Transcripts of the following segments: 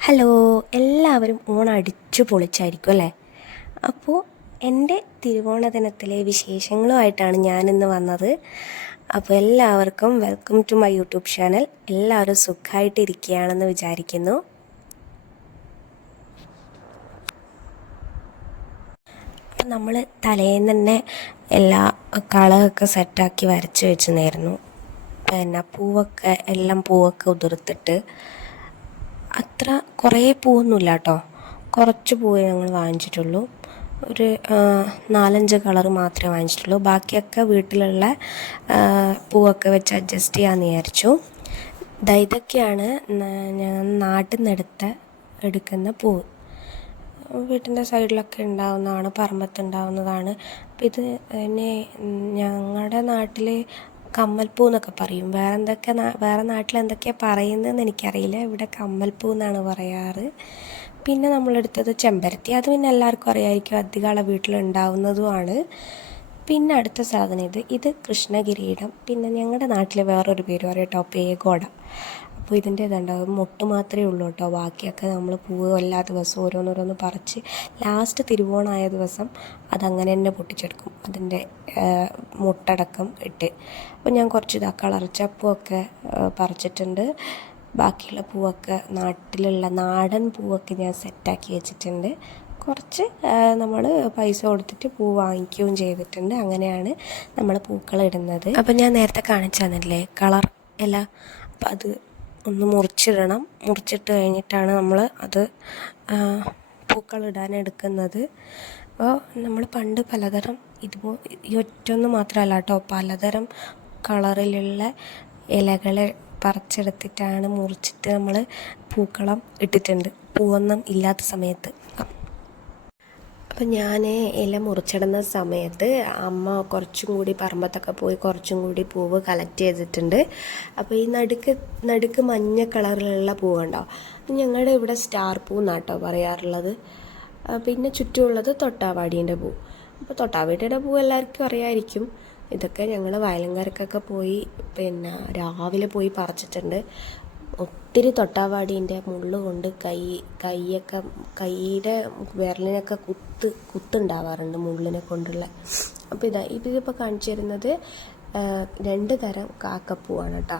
Hello എല്ലാവരും ഓണം അടിച്ചു പൊളിച്ചായിരിക്കും അല്ലേ? അപ്പോൾ എന്റെ തിരുവോണ ദിനത്തിലെ വിശേഷങ്ങളുമായിട്ടാണ് ഞാനിന്ന് വന്നത്. അപ്പോൾ എല്ലാവർക്കും welcome to my YouTube channel എല്ലാവരും സുഖമായിട്ടിരിക്കുകയാണെന്ന് വിചാരിക്കുന്നു. നമ്മൾ തലേന്ന് തന്നെ എല്ലാ കളമൊക്കെ സെറ്റാക്കി വരച്ച് വെച്ചിരുന്നായിരുന്നു പിന്നെ പൂവൊക്കെ എല്ലാം പൂവൊക്കെ ഉതിർത്തിട്ട് അത്ര കുറേ പൂവൊന്നുമില്ല കേട്ടോ. കുറച്ച് പൂവേ ഞങ്ങൾ വാങ്ങിച്ചിട്ടുള്ളൂ. ഒരു നാലഞ്ച് കളർ മാത്രമേ വാങ്ങിച്ചിട്ടുള്ളൂ. ബാക്കിയൊക്കെ വീട്ടിലുള്ള പൂവൊക്കെ വെച്ച് അഡ്ജസ്റ്റ് ചെയ്യാമെന്ന് വിചാരിച്ചു. ഇതൊക്കെയാണ് ഞാൻ നാട്ടിൽ നിന്നെടുത്ത് എടുക്കുന്ന പൂവ് വീട്ടിന്റെ സൈഡിലൊക്കെ ഉണ്ടാവുന്നതാണ് പറമ്പത്ത് ഉണ്ടാവുന്നതാണ്. അപ്പം ഇത് തന്നെ ഞങ്ങളുടെ നാട്ടിൽ കമ്മൽപ്പൂ എന്നൊക്കെ പറയും. വേറെ എന്തൊക്കെ വേറെ നാട്ടിൽ എന്തൊക്കെയാണ് പറയുന്നതെന്ന് എനിക്കറിയില്ല. ഇവിടെ കമ്മൽപ്പൂ എന്നാണ് പറയാറ്. പിന്നെ നമ്മളെടുത്തത് ചെമ്പരത്തി. അത് പിന്നെ എല്ലാവർക്കും അറിയാമായിരിക്കും അധികം വീട്ടിലുണ്ടാവുന്നതുമാണ് പിന്നെ അടുത്ത സാധനം ഇത്. ഇത് കൃഷ്ണകിരീടം പിന്നെ ഞങ്ങളുടെ നാട്ടിൽ വേറൊരു പേര് പറയും. കേട്ടോ പേഗോഡ അപ്പോൾ ഇതിന്റെ ഇതുണ്ടാവും മൊട്ട് മാത്രമേ ഉള്ളൂ കേട്ടോ. ബാക്കിയൊക്കെ നമ്മൾ പൂവ് എല്ലാ ദിവസവും ഓരോന്നോരോന്ന് പറിച്ച് ലാസ്റ്റ് തിരുവോണമായ ദിവസം അതങ്ങനെ തന്നെ പൊട്ടിച്ചെടുക്കും. അതിന്റെ മുട്ടടക്കം ഇട്ട്. അപ്പോൾ ഞാൻ കുറച്ച് ഇതാ കളർച്ചപ്പൂവൊക്കെ പറിച്ചിട്ടുണ്ട്. ബാക്കിയുള്ള പൂവൊക്കെ നാട്ടിലുള്ള നാടൻ പൂവൊക്കെ ഞാൻ സെറ്റാക്കി വെച്ചിട്ടുണ്ട്. കുറച്ച് നമ്മൾ പൈസ കൊടുത്തിട്ട് പൂ വാങ്ങിക്കുകയും ചെയ്തിട്ടുണ്ട്. അങ്ങനെയാണ് നമ്മൾ പൂക്കൾ ഇടുന്നത്. അപ്പം ഞാൻ നേരത്തെ കാണിച്ചു തന്നില്ലേ കളർ എല്ലാം. അപ്പം അത് ഒന്ന് മുറിച്ചിടണം. മുറിച്ചിട്ട് കഴിഞ്ഞിട്ടാണ് നമ്മൾ അത് പൂക്കളിടാൻ എടുക്കുന്നത്. അപ്പോൾ നമ്മൾ പണ്ട് പലതരം ഇതുപോ ഈ ഒറ്റൊന്ന് മാത്രമല്ല കേട്ടോ. പലതരം കളറിലുള്ള ഇലകളെ പറിച്ചെടുത്തിട്ടാണ് മുറിച്ചിട്ട് നമ്മൾ പൂക്കളം ഇട്ടിട്ടുണ്ട്. പൂവൊന്നും ഇല്ലാത്ത സമയത്ത്. അപ്പം ഞാൻ ഇല മുറിച്ചിടുന്ന സമയത്ത് അമ്മ കുറച്ചും കൂടി പറമ്പത്തൊക്കെ പോയി കുറച്ചും കൂടി പൂവ് കളക്ട് ചെയ്തിട്ടുണ്ട്. അപ്പോൾ ഈ നടുക്ക് നടുക്ക് മഞ്ഞ കളറിലുള്ള പൂവുണ്ടോ? ഞങ്ങളുടെ ഇവിടെ സ്റ്റാർ പൂ എന്നാട്ടോ പറയാറുള്ളത് പിന്നെ ചുറ്റുമുള്ളത് തൊട്ടാവാടീന്റെ പൂ. അപ്പോൾ തൊട്ടാവാടിയുടെ പൂ എല്ലാവർക്കും അറിയാമായിരിക്കും ഇതൊക്കെ ഞങ്ങൾ വയലങ്കരക്കൊക്കെ പോയി പിന്നെ രാവിലെ പോയി പറിച്ചിട്ടുണ്ട്. ഒത്തിരി തൊട്ടാവാടീന്റെ മുള്ള് കൊണ്ട് കൈ കൈയൊക്കെ കൈയുടെ വിരലിനൊക്കെ കുത്ത് കുത്തുണ്ടാവാറുണ്ട് മുള്ളിനെ കൊണ്ടുള്ള. അപ്പോൾ ഇതാ ഇതിപ്പോൾ കാണിച്ചു തരുന്നത് രണ്ട് തരം കാക്കപ്പൂവാണ് കേട്ടോ.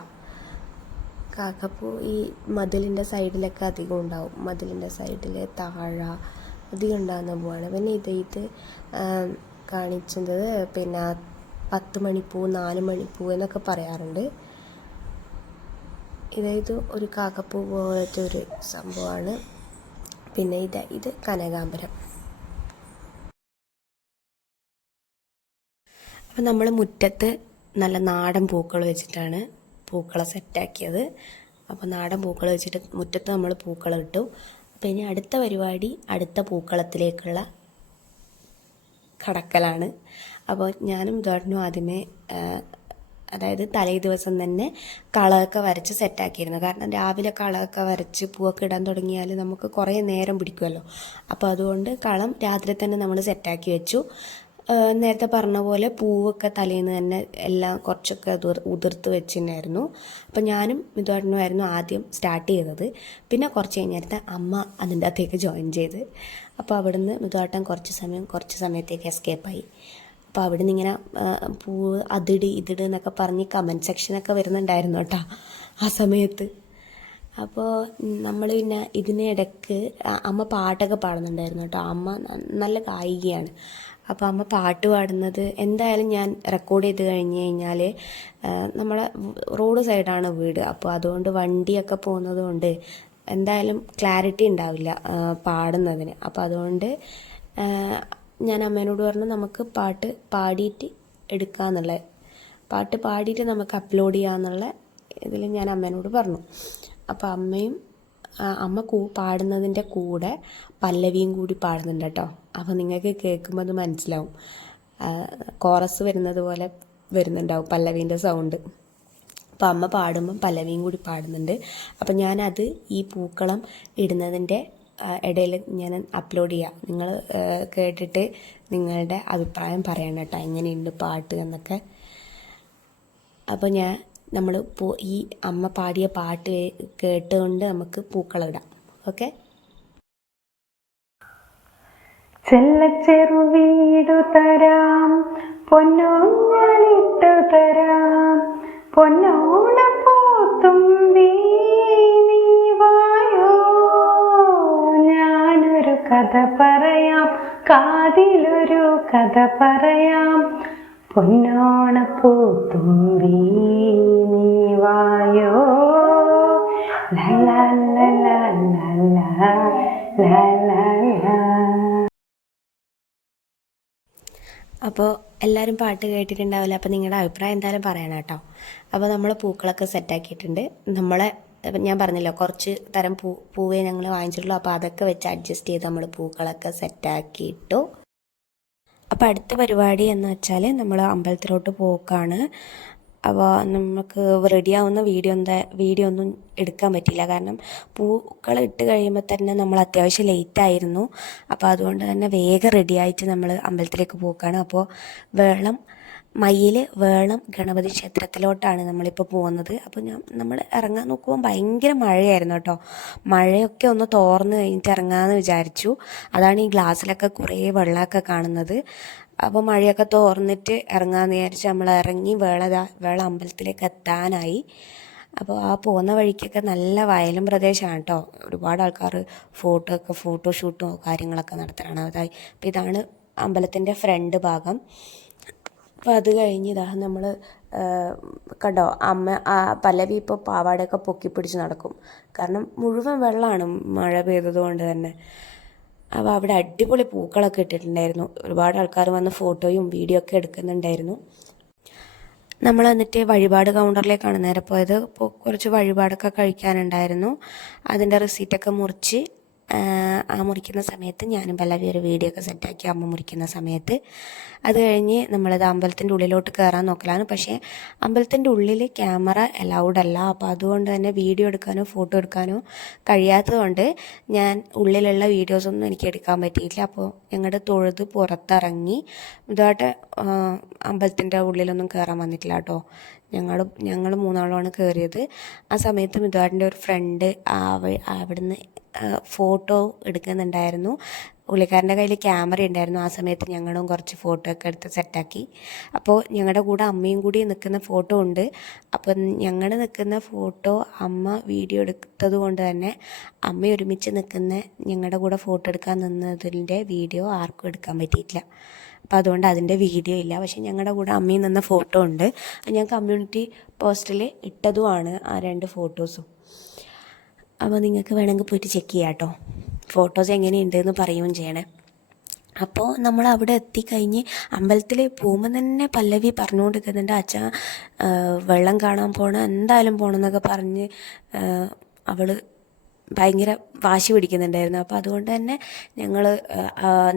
കാക്കപ്പൂ ഈ മതിലിന്റെ സൈഡിലൊക്കെ അധികം ഉണ്ടാവും. മതിലിന്റെ സൈഡിൽ താഴ അധികം ഉണ്ടാകുന്ന പൂവാണ്. പിന്നെ ഇത് ഇത് കാണിച്ചത് പിന്നെ പത്ത് മണിപ്പൂ നാല് മണിപ്പൂ എന്നൊക്കെ പറയാറുണ്ട്. ഇതായത് ഒരു കാക്കപ്പൂ പോലത്തെ ഒരു സംഭവമാണ്. പിന്നെ ഇത് ഇത് കനകാംബരം. അപ്പം നമ്മൾ മുറ്റത്ത് നല്ല നാടൻ പൂക്കൾ വെച്ചിട്ടാണ് പൂക്കളെ സെറ്റാക്കിയത്. അപ്പോൾ നാടൻ പൂക്കൾ വെച്ചിട്ട് മുറ്റത്ത് നമ്മൾ പൂക്കൾ ഇട്ടു. അപ്പോൾ ഇനി അടുത്ത പരിപാടി അടുത്ത പൂക്കളത്തിലേക്കുള്ള കടക്കലാണ്. അപ്പോൾ ഞാനും ഗാർഡനും ആദ്യമേ അതായത് തലേ ദിവസം തന്നെ കളമൊക്കെ വരച്ച് സെറ്റാക്കിയിരുന്നു കാരണം രാവിലെ കളമൊക്കെ വരച്ച് പൂവൊക്കെ ഇടാൻ തുടങ്ങിയാൽ നമുക്ക് കുറേ നേരം പിടിക്കുമല്ലോ അപ്പോൾ അതുകൊണ്ട് കളം രാത്രി തന്നെ നമ്മൾ സെറ്റാക്കി വെച്ചു. നേരത്തെ പറഞ്ഞ പോലെ പൂവൊക്കെ തലേന്ന് തന്നെ എല്ലാം കുറച്ചൊക്കെ ഉതിർ ഉതിർത്ത് വെച്ചിട്ടുണ്ടായിരുന്നു. അപ്പം ഞാനും ഇതോടനുമായിരുന്നു ആദ്യം സ്റ്റാർട്ട് ചെയ്തത്. പിന്നെ കുറച്ച് കഴിഞ്ഞിട്ട് അമ്മ അതിന്റെ അകത്തേക്ക് ജോയിൻ ചെയ്ത്. അപ്പോൾ അവിടുന്ന് മിതുവാട്ടം കുറച്ച് സമയം കുറച്ച് സമയത്തേക്ക് എസ്കേപ്പായി അപ്പോൾ അവിടുന്ന് ഇങ്ങനെ പൂ പൂവ് അതിട് ഇതിട് എന്നൊക്കെ പറഞ്ഞ് കമന്റ് സെക്ഷനൊക്കെ വരുന്നുണ്ടായിരുന്നു കേട്ടോ ആ സമയത്ത്. അപ്പോൾ നമ്മൾ പിന്നെ ഇതിനിടയ്ക്ക് അമ്മ പാട്ടൊക്കെ പാടുന്നുണ്ടായിരുന്നു കേട്ടോ. അമ്മ നല്ല ഗായികയാണ് അപ്പോൾ അമ്മ പാട്ട് പാടുന്നത് എന്തായാലും ഞാൻ റെക്കോർഡ് ചെയ്ത് കഴിഞ്ഞ് കഴിഞ്ഞാൽ നമ്മളെ റോഡ് സൈഡാണ് വീട്. അപ്പോൾ അതുകൊണ്ട് വണ്ടിയൊക്കെ പോകുന്നത് കൊണ്ട് എന്തായാലും ക്ലാരിറ്റി ഉണ്ടാവില്ല പാടുന്നതിന്. അപ്പോൾ അതുകൊണ്ട് ഞാൻ അമ്മേനോട് പറഞ്ഞു നമുക്ക് പാട്ട് പാടിയിട്ട് എടുക്കാന്നുള്ള പാട്ട് പാടിയിട്ട് നമുക്ക് അപ്ലോഡ് ചെയ്യാന്നുള്ള ഇതിൽ ഞാൻ അമ്മേനോട് പറഞ്ഞു. അപ്പോൾ അമ്മയും അമ്മ കൂ പാടുന്നതിന്റെ കൂടെ പല്ലവിയും കൂടി പാടുന്നുണ്ട് കേട്ടോ. അപ്പോൾ നിങ്ങൾക്ക് കേൾക്കുമ്പോൾ അത് മനസ്സിലാവും. കോറസ് വരുന്നത് പോലെ വരുന്നുണ്ടാവും പല്ലവീന്റെ സൗണ്ട് അപ്പോൾ അമ്മ പാടുമ്പം പല്ലവിയും കൂടി പാടുന്നുണ്ട്. അപ്പം ഞാനത് ഈ പൂക്കളം ഇടുന്നതിന്റെ ഇടയിൽ ഞാൻ അപ്ലോഡ് ചെയ്യാം. നിങ്ങൾ കേട്ടിട്ട് നിങ്ങളുടെ അഭിപ്രായം പറയണം കേട്ടോ. എങ്ങനെയുണ്ട് പാട്ട് എന്നൊക്കെ. അപ്പോൾ ഞാൻ നമ്മൾ പൂ ഈ അമ്മ പാടിയ പാട്ട് കേട്ടുകൊണ്ട് നമുക്ക് പൂക്കളവിടാം ഓക്കെ? ചെല്ലച്ചെറുവീടു തരാം. പൊന്നോഞ്ഞലിട്ടു തരാം. പൊന്നോണ പോത്തും നീ കഥ പറയാം. കാതിലൊരു കഥ പറയാം. പൊന്നോണപ്പൂ തുമ്പി നീ വായോ? അപ്പോൾ എല്ലാവരും പാട്ട് കേട്ടിട്ടുണ്ടാവില്ല? അപ്പോൾ നിങ്ങളുടെ അഭിപ്രായം എന്തായാലും പറയണം കേട്ടോ. അപ്പോൾ നമ്മൾ പൂക്കളൊക്കെ സെറ്റാക്കിയിട്ടുണ്ട് നമ്മളെ ഞാൻ പറഞ്ഞല്ലോ കുറച്ച് തരം പൂ പൂവേ ഞങ്ങൾ വാങ്ങിച്ചിട്ടുള്ളൂ. അപ്പോൾ അതൊക്കെ വെച്ച് അഡ്ജസ്റ്റ് ചെയ്ത് നമ്മൾ പൂക്കളൊക്കെ സെറ്റാക്കിയിട്ടു അപ്പോൾ അടുത്ത പരിപാടി എന്ന് വെച്ചാൽ നമ്മൾ അമ്പലത്തിലോട്ട് പോക്കാണ്. അപ്പോൾ നമുക്ക് റെഡിയാവുന്ന വീഡിയോ എന്താ വീഡിയോ ഒന്നും എടുക്കാൻ പറ്റിയില്ല. കാരണം പൂക്കൾ ഇട്ട് കഴിയുമ്പോൾ തന്നെ നമ്മൾ അത്യാവശ്യം ലേറ്റ് ആയിരുന്നു. അപ്പോൾ അതുകൊണ്ട് തന്നെ വേഗം റെഡിയായിട്ട് നമ്മൾ അമ്പലത്തിലേക്ക് പോക്കാണ്. അപ്പോൾ വേളം മയിൽ വേളം ഗണപതി ക്ഷേത്രത്തിലോട്ടാണ് നമ്മളിപ്പോൾ പോകുന്നത്. അപ്പോൾ ഞാൻ നമ്മൾ ഇറങ്ങാൻ നോക്കുമ്പോൾ ഭയങ്കര മഴയായിരുന്നു കേട്ടോ. മഴയൊക്കെ ഒന്ന് തോർന്ന് കഴിഞ്ഞിട്ട് ഇറങ്ങാമെന്ന് വിചാരിച്ചു. അതാണ് ഈ ഗ്ലാസ്സിലൊക്കെ കുറേ വെള്ളമൊക്കെ കാണുന്നത്. അപ്പോൾ മഴയൊക്കെ തോർന്നിട്ട് ഇറങ്ങാമെന്ന് വിചാരിച്ച് നമ്മൾ ഇറങ്ങി വേള വേള അമ്പലത്തിലേക്ക് എത്താനായി. അപ്പോൾ ആ പോകുന്ന വഴിക്കൊക്കെ നല്ല വയലും പ്രദേശമാണ് കേട്ടോ. ഒരുപാട് ആൾക്കാർ ഫോട്ടോ ഒക്കെ ഫോട്ടോഷൂട്ടും കാര്യങ്ങളൊക്കെ നടത്തലാണ് അതായത് അപ്പോൾ ഇതാണ് അമ്പലത്തിന്റെ ഫ്രണ്ട് ഭാഗം. അപ്പോൾ അത് കഴിഞ്ഞ് ഇതാ നമ്മൾ കണ്ടോ അമ്മ ആ പല്ലവി ഇപ്പോൾ പാവാടയൊക്കെ പൊക്കി പിടിച്ച് നടക്കും. കാരണം മുഴുവൻ വെള്ളമാണ് മഴ പെയ്തത് കൊണ്ട് തന്നെ. അപ്പോൾ അവിടെ അടിപൊളി പൂക്കളൊക്കെ ഇട്ടിട്ടുണ്ടായിരുന്നു. ഒരുപാട് ആൾക്കാർ വന്ന് ഫോട്ടോയും വീഡിയോ ഒക്കെ എടുക്കുന്നുണ്ടായിരുന്നു. നമ്മൾ എന്നിട്ട് വഴിപാട് കൗണ്ടറിലേക്കാണ് നേരെ പോയത്. അപ്പോൾ കുറച്ച് വഴിപാടൊക്കെ കഴിക്കാനുണ്ടായിരുന്നു. അതിന്റെ റിസീറ്റൊക്കെ മുറിച്ച് ആ മുറിക്കുന്ന സമയത്ത് ഞാനും പല്ലവി ഒരു വീഡിയോ ഒക്കെ സെറ്റാക്കി അമ്മ മുറിക്കുന്ന സമയത്ത്. അത് കഴിഞ്ഞ് നമ്മളത് അമ്പലത്തിന്റെ ഉള്ളിലോട്ട് കയറാൻ നോക്കലാണ്. പക്ഷേ അമ്പലത്തിന്റെ ഉള്ളിൽ ക്യാമറ അലൗഡ് അല്ല അപ്പോൾ അതുകൊണ്ട് തന്നെ വീഡിയോ എടുക്കാനോ ഫോട്ടോ എടുക്കാനോ കഴിയാത്തതുകൊണ്ട് ഞാൻ ഉള്ളിലുള്ള വീഡിയോസൊന്നും എനിക്ക് എടുക്കാൻ പറ്റിയില്ല അപ്പോൾ ഞങ്ങളുടെ തൊഴുത് പുറത്തിറങ്ങി ഇതായിട്ട് അമ്പലത്തിന്റെ ഉള്ളിലൊന്നും കയറാൻ വന്നിട്ടില്ല കേട്ടോ. ഞങ്ങൾ ഞങ്ങൾ മൂന്നാളുമാണ് കയറിയത്. ആ സമയത്ത് മിതുവാടിന്റെ ഒരു ഫ്രണ്ട് അവിടുന്ന് ഫോട്ടോ എടുക്കുന്നുണ്ടായിരുന്നു. പുള്ളിക്കാരന്റെ കയ്യിൽ ക്യാമറ ഉണ്ടായിരുന്നു. ആ സമയത്ത് ഞങ്ങളും കുറച്ച് ഫോട്ടോ ഒക്കെ എടുത്ത് സെറ്റാക്കി. അപ്പോൾ ഞങ്ങളുടെ കൂടെ അമ്മയും കൂടി നിൽക്കുന്ന ഫോട്ടോ ഉണ്ട്. അപ്പം ഞങ്ങൾ നിൽക്കുന്ന ഫോട്ടോ അമ്മ വീഡിയോ എടുത്തത് കൊണ്ട് തന്നെ അമ്മ ഒരുമിച്ച് നിൽക്കുന്ന ഞങ്ങളുടെ കൂടെ ഫോട്ടോ എടുക്കാൻ നിന്നതിന്റെ വീഡിയോ ആർക്കും എടുക്കാൻ പറ്റിയിട്ടില്ല. അപ്പോൾ അതുകൊണ്ട് അതിന്റെ വീഡിയോ ഇല്ല. പക്ഷേ ഞങ്ങളുടെ കൂടെ അമ്മയും നിന്ന ഫോട്ടോ ഉണ്ട്. ഞാൻ കമ്മ്യൂണിറ്റി പോസ്റ്റിൽ ഇട്ടതുമാണ് ആ രണ്ട് ഫോട്ടോസും. അപ്പോൾ നിങ്ങൾക്ക് വേണമെങ്കിൽ പോയിട്ട് ചെക്ക് ചെയ്യാം കേട്ടോ ഫോട്ടോസ് എങ്ങനെയുണ്ടെന്ന് പറയുകയും ചെയ്യണേ. അപ്പോൾ നമ്മൾ അവിടെ എത്തിക്കഴിഞ്ഞ് അമ്പലത്തിൽ പോകുമ്പോൾ തന്നെ പല്ലവി പറഞ്ഞുകൊണ്ടിരിക്കുന്നുണ്ട് അച്ഛ വെള്ളം കാണാൻ പോകണം എന്തായാലും പോകണം എന്നൊക്കെ പറഞ്ഞ് അവൾ ഭയങ്കര വാശി പിടിക്കുന്നുണ്ടായിരുന്നു. അപ്പോൾ അതുകൊണ്ട് തന്നെ ഞങ്ങൾ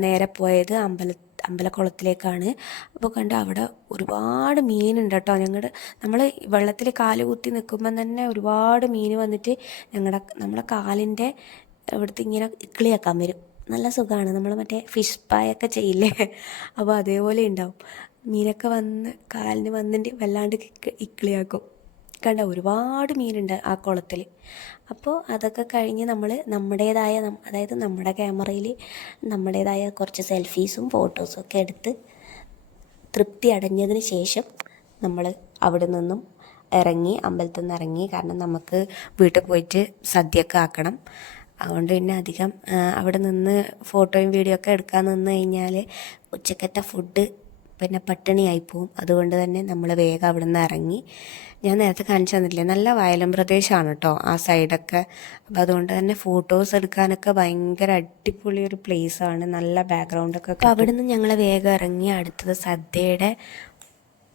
നേരെ പോയത് അമ്പല അമ്പലക്കുളത്തിലേക്കാണ്. അപ്പോൾ കണ്ട് അവിടെ ഒരുപാട് മീനുണ്ട് കേട്ടോ ഞങ്ങളുടെ നമ്മൾ വെള്ളത്തിൽ കാൽ കുത്തി നിൽക്കുമ്പം തന്നെ ഒരുപാട് മീൻ വന്നിട്ട് ഞങ്ങളുടെ നമ്മളെ കാലിന്റെ ഇവിടുത്തെ ഇങ്ങനെ ഇക്കിളിയാക്കാൻ വരും. നല്ല സുഖമാണ് നമ്മൾ മറ്റേ ഫിഷ് പായൊക്കെ ചെയ്യില്ലേ? അപ്പോൾ അതേപോലെ ഉണ്ടാവും. മീനൊക്കെ വന്ന് കാലിന് വന്നിട്ട് വല്ലാണ്ട് ഇക്കിളിയാക്കും. കണ്ട ഒരുപാട് മീനുണ്ട് ആ കുളത്തിൽ. അപ്പോൾ അതൊക്കെ കഴിഞ്ഞ് നമ്മൾ നമ്മുടേതായ അതായത് നമ്മുടെ ക്യാമറയിൽ നമ്മുടേതായ കുറച്ച് സെൽഫീസും ഫോട്ടോസും ഒക്കെ എടുത്ത് തൃപ്തി അടഞ്ഞതിന് ശേഷം നമ്മൾ അവിടെ നിന്നും ഇറങ്ങി അമ്പലത്തിൽ നിന്ന് ഇറങ്ങി. കാരണം നമുക്ക് വീട്ടിൽ പോയിട്ട് സദ്യയൊക്കെ ആക്കണം. അതുകൊണ്ട് പിന്നെ അധികം അവിടെ നിന്ന് ഫോട്ടോയും വീഡിയോ ഒക്കെ എടുക്കാൻ നിന്ന് കഴിഞ്ഞാൽ ഉച്ചക്കത്തെ ഫുഡ് പിന്നെ പട്ടിണിയായി പോവും. അതുകൊണ്ട് തന്നെ നമ്മൾ വേഗം അവിടെ നിന്ന് ഇറങ്ങി. ഞാൻ നേരത്തെ കാണിച്ചു തന്നിട്ടില്ല? നല്ല വയലും പ്രദേശമാണ് കേട്ടോ ആ സൈഡൊക്കെ. അപ്പം അതുകൊണ്ട് തന്നെ ഫോട്ടോസ് എടുക്കാനൊക്കെ ഭയങ്കര അടിപൊളി ഒരു ആണ്. നല്ല ബാക്ക്ഗ്രൗണ്ടൊക്കെ അപ്പോൾ അവിടെ നിന്ന് ഞങ്ങൾ വേഗം ഇറങ്ങി. അടുത്തത് സദ്യയുടെ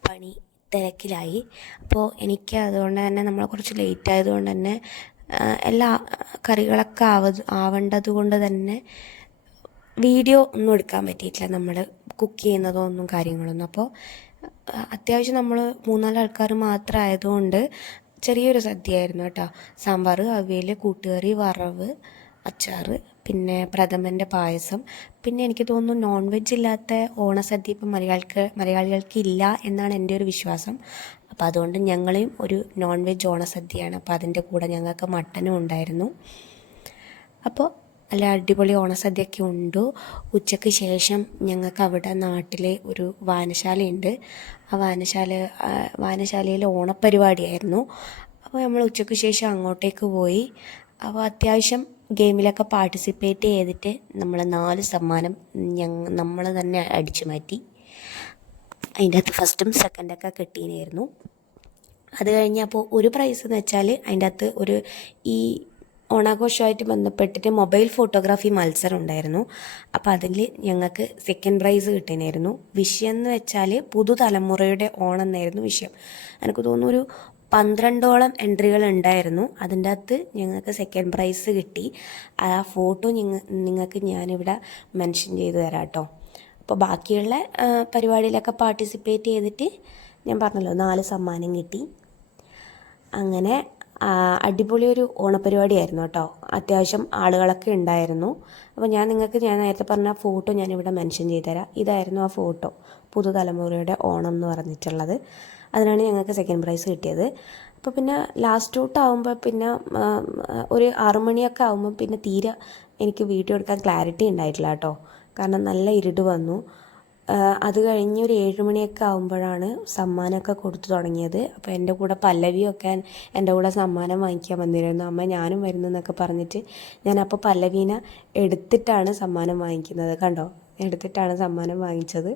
പണി തിരക്കിലായി. അപ്പോൾ എനിക്ക് അതുകൊണ്ട് തന്നെ നമ്മൾ കുറച്ച് ലേറ്റ് ആയതുകൊണ്ട് തന്നെ എല്ലാ കറികളൊക്കെ ആവ ആവേണ്ടത് കൊണ്ട് തന്നെ വീഡിയോ ഒന്നും എടുക്കാൻ പറ്റിയിട്ടില്ല. നമ്മൾ കുക്ക് ചെയ്യുന്നതോ ഒന്നും കാര്യങ്ങളൊന്നും. അപ്പോൾ അത്യാവശ്യം നമ്മൾ മൂന്നാൽ ആൾക്കാർ മാത്രം ആയതുകൊണ്ട് ചെറിയൊരു സദ്യയായിരുന്നു കേട്ടോ. സാമ്പാർ അവിയൽ കൂട്ടുകറി വറവ് അച്ചാർ പിന്നെ പ്രഥമന്റെ പായസം. പിന്നെ എനിക്ക് തോന്നുന്നു നോൺ വെജ് ഇല്ലാത്ത ഓണസദ്യ ഇപ്പം മലയാളിക്ക് മലയാളികൾക്ക് ഇല്ല എന്നാണ് എന്റെ ഒരു വിശ്വാസം. അപ്പോൾ അതുകൊണ്ട് ഞങ്ങളെയും ഒരു നോൺ വെജ് ഓണസദ്യയാണ്. അപ്പോൾ അതിന്റെ കൂടെ ഞങ്ങൾക്ക് മട്ടനും ഉണ്ടായിരുന്നു. അപ്പോൾ നല്ല അടിപൊളി ഓണസദ്യയൊക്കെ ഉണ്ട്. ഉച്ചയ്ക്ക് ശേഷം ഞങ്ങൾക്ക് അവിടെ നാട്ടിലെ ഒരു വായനശാലയുണ്ട്. ആ വായനശാല വായനശാലയിൽ ഓണപ്പരിപാടിയായിരുന്നു. അപ്പോൾ നമ്മൾ ഉച്ചയ്ക്ക് ശേഷം അങ്ങോട്ടേക്ക് പോയി. അപ്പോൾ അത്യാവശ്യം ഗെയിമിലൊക്കെ പാർട്ടിസിപ്പേറ്റ് ചെയ്തിട്ട് നമ്മൾ നാല് സമ്മാനം ഞങ്ങൾ നമ്മൾ തന്നെ അടിച്ചു മാറ്റി. അതിന്റെ അകത്ത് ഫസ്റ്റും സെക്കൻഡൊക്കെ കിട്ടിയിരുന്നു അത് കഴിഞ്ഞപ്പോൾ ഒരു പ്രൈസ് എന്ന് വെച്ചാൽ അതിന്റെ അകത്ത് ഒരു ഈ ഓണാഘോഷമായിട്ട് ബന്ധപ്പെട്ടിട്ട് മൊബൈൽ ഫോട്ടോഗ്രാഫി മത്സരം ഉണ്ടായിരുന്നു. അപ്പോൾ അതിൽ ഞങ്ങൾക്ക് സെക്കൻഡ് പ്രൈസ് കിട്ടിയായിരുന്നു വിഷയം എന്ന് വെച്ചാൽ പുതുതലമുറയുടെ ഓണം എന്നായിരുന്നു വിഷയം. എനിക്ക് തോന്നുന്നു ഒരു പന്ത്രണ്ടോളം എൻട്രികൾ ഉണ്ടായിരുന്നു. അതിന്റെ അകത്ത് ഞങ്ങൾക്ക് സെക്കൻഡ് പ്രൈസ് കിട്ടി. ആ ഫോട്ടോ നിങ്ങ നിങ്ങൾക്ക് ഞാനിവിടെ മെൻഷൻ ചെയ്ത് തരാം കേട്ടോ. അപ്പോൾ ബാക്കിയുള്ള പരിപാടിയിലൊക്കെ പാർട്ടിസിപ്പേറ്റ് ചെയ്തിട്ട് ഞാൻ പറഞ്ഞല്ലോ നാല് സമ്മാനം കിട്ടി. അങ്ങനെ അടിപൊളി ഒരു ഓണപരിപാടിയായിരുന്നു കേട്ടോ. അത്യാവശ്യം ആളുകളൊക്കെ ഉണ്ടായിരുന്നു. അപ്പോൾ ഞാൻ നിങ്ങൾക്ക് ഞാൻ നേരത്തെ പറഞ്ഞ ഫോട്ടോ ഞാനിവിടെ മെൻഷൻ ചെയ്തുതരാം. ഇതായിരുന്നു ആ ഫോട്ടോ പുതുതലമുറയുടെ ഓണം എന്ന് പറഞ്ഞിട്ടുള്ളത്. അതിനാണ് ഞങ്ങൾക്ക് സെക്കൻഡ് പ്രൈസ് കിട്ടിയത്. അപ്പോൾ പിന്നെ ലാസ്റ്റ് ഔട്ട് ആകുമ്പോൾ പിന്നെ ഒരു ആറുമണിയൊക്കെ ആകുമ്പോൾ പിന്നെ തീരെ എനിക്ക് വീഡിയോ എടുക്കാൻ ക്ലാരിറ്റി ഉണ്ടായിട്ടില്ല കേട്ടോ. കാരണം നല്ല ഇരുട് വന്നു. അത് കഴിഞ്ഞ് ഒരു ഏഴ് മണിയൊക്കെ ആകുമ്പോഴാണ് സമ്മാനമൊക്കെ കൊടുത്തു തുടങ്ങിയത്. അപ്പോൾ എന്റെ കൂടെ പല്ലവിയൊക്കെ എന്റെ കൂടെ സമ്മാനം വാങ്ങിക്കാൻ വന്നിരുന്നു. അമ്മ ഞാനും വരുന്നു എന്നൊക്കെ പറഞ്ഞിട്ട് ഞാൻ അപ്പോൾ പല്ലവീനെ എടുത്തിട്ടാണ് സമ്മാനം വാങ്ങിക്കുന്നത്. കണ്ടോ? എടുത്തിട്ടാണ് സമ്മാനം വാങ്ങിച്ചത്.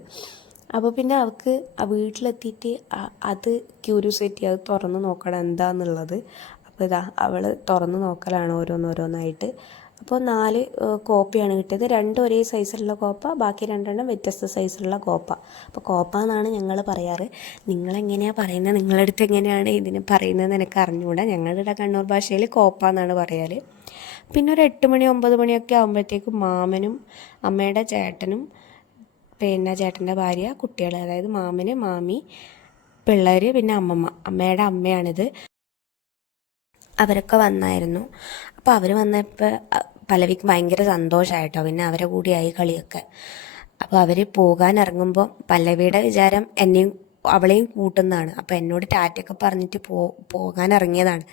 അപ്പോൾ പിന്നെ അവൾക്ക് ആ വീട്ടിലെത്തിയിട്ട് അത് ക്യൂരിയോസിറ്റി അത് തുറന്ന് നോക്കണം എന്താന്നുള്ളത്. അപ്പോൾ ഇതാ അവൾ തുറന്ന് നോക്കലാണ് ഓരോന്നോരോന്നായിട്ട്. അപ്പോൾ നാല് കോപ്പിയാണ് കിട്ടിയത്. രണ്ട് ഒരേ സൈസിലുള്ള കോപ്പ ബാക്കി രണ്ടെണ്ണം വ്യത്യസ്ത സൈസിലുള്ള കോപ്പ. അപ്പോൾ കോപ്പ എന്നാണ് ഞങ്ങൾ പറയാറ്. നിങ്ങളെങ്ങനെയാണ് പറയുന്നത്? നിങ്ങളുടെ അടുത്ത് എങ്ങനെയാണ് ഇതിന് പറയുന്നത് എനിക്ക് അറിഞ്ഞുകൂടാ? ഞങ്ങളുടെ കണ്ണൂർ ഭാഷയിൽ കോപ്പ എന്നാണ് പറയാറ്. പിന്നെ ഒരു എട്ട് മണി ഒമ്പത് മണിയൊക്കെ ആകുമ്പോഴത്തേക്കും മാമനും അമ്മയുടെ ചേട്ടനും പിന്നെ ചേട്ടന്റെ ഭാര്യ കുട്ടികൾ അതായത് മാമന് മാമി പിള്ളേർ പിന്നെ അമ്മമ്മ അമ്മയുടെ അമ്മയാണിത്. അവരൊക്കെ വന്നായിരുന്നു. അപ്പോൾ അവർ വന്നപ്പോൾ പലവിക്ക് ഭയങ്കര സന്തോഷമായിട്ടോ പിന്നെ അവരെ കൂടിയായി കളിയൊക്കെ. അപ്പോൾ അവർ പോകാൻ ഇറങ്ങുമ്പോൾ പല്ലവിയുടെ വിചാരം എന്നെയും അവളെയും കൂട്ടുന്നതാണ്. അപ്പോൾ എന്നോട് ടാറ്റയൊക്കെ പറഞ്ഞിട്ട് പോ പോകാൻ ഇറങ്ങിയതാണ്.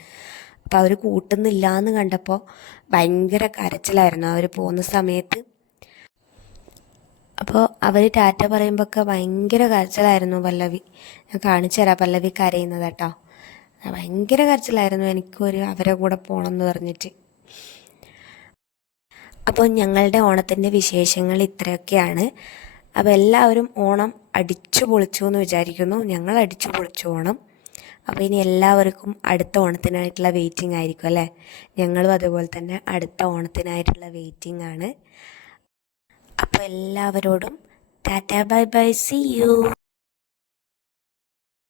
അപ്പോൾ അവർ കൂട്ടുന്നില്ല എന്ന് കണ്ടപ്പോൾ ഭയങ്കര കരച്ചിലായിരുന്നു അവർ പോകുന്ന സമയത്ത്. അപ്പോൾ അവർ ടാറ്റ പറയുമ്പോഴൊക്കെ ഭയങ്കര കരച്ചിലായിരുന്നു പല്ലവി. ഞാൻ കാണിച്ചു തരാം പല്ലവി കരയുന്നത് കേട്ടോ. ഭയങ്കര കരച്ചിലായിരുന്നു എനിക്കൊരു അവരെ കൂടെ പോകണം എന്ന് പറഞ്ഞിട്ട്. അപ്പോൾ ഞങ്ങളുടെ ഓണത്തിന്റെ വിശേഷങ്ങൾ ഇത്രയൊക്കെയാണ്. അപ്പോൾ എല്ലാവരും ഓണം അടിച്ചു പൊളിച്ചു എന്ന് വിചാരിക്കുന്നു. ഞങ്ങൾ അടിച്ചു പൊളിച്ചു ഓണം. അപ്പോൾ ഇനി എല്ലാവർക്കും അടുത്ത ഓണത്തിനായിട്ടുള്ള വെയിറ്റിംഗ് ആയിരിക്കും അല്ലേ? ഞങ്ങളും അതുപോലെ തന്നെ അടുത്ത ഓണത്തിനായിട്ടുള്ള വെയിറ്റിംഗ് ആണ്. അപ്പോൾ എല്ലാവരോടും tata bye bye see you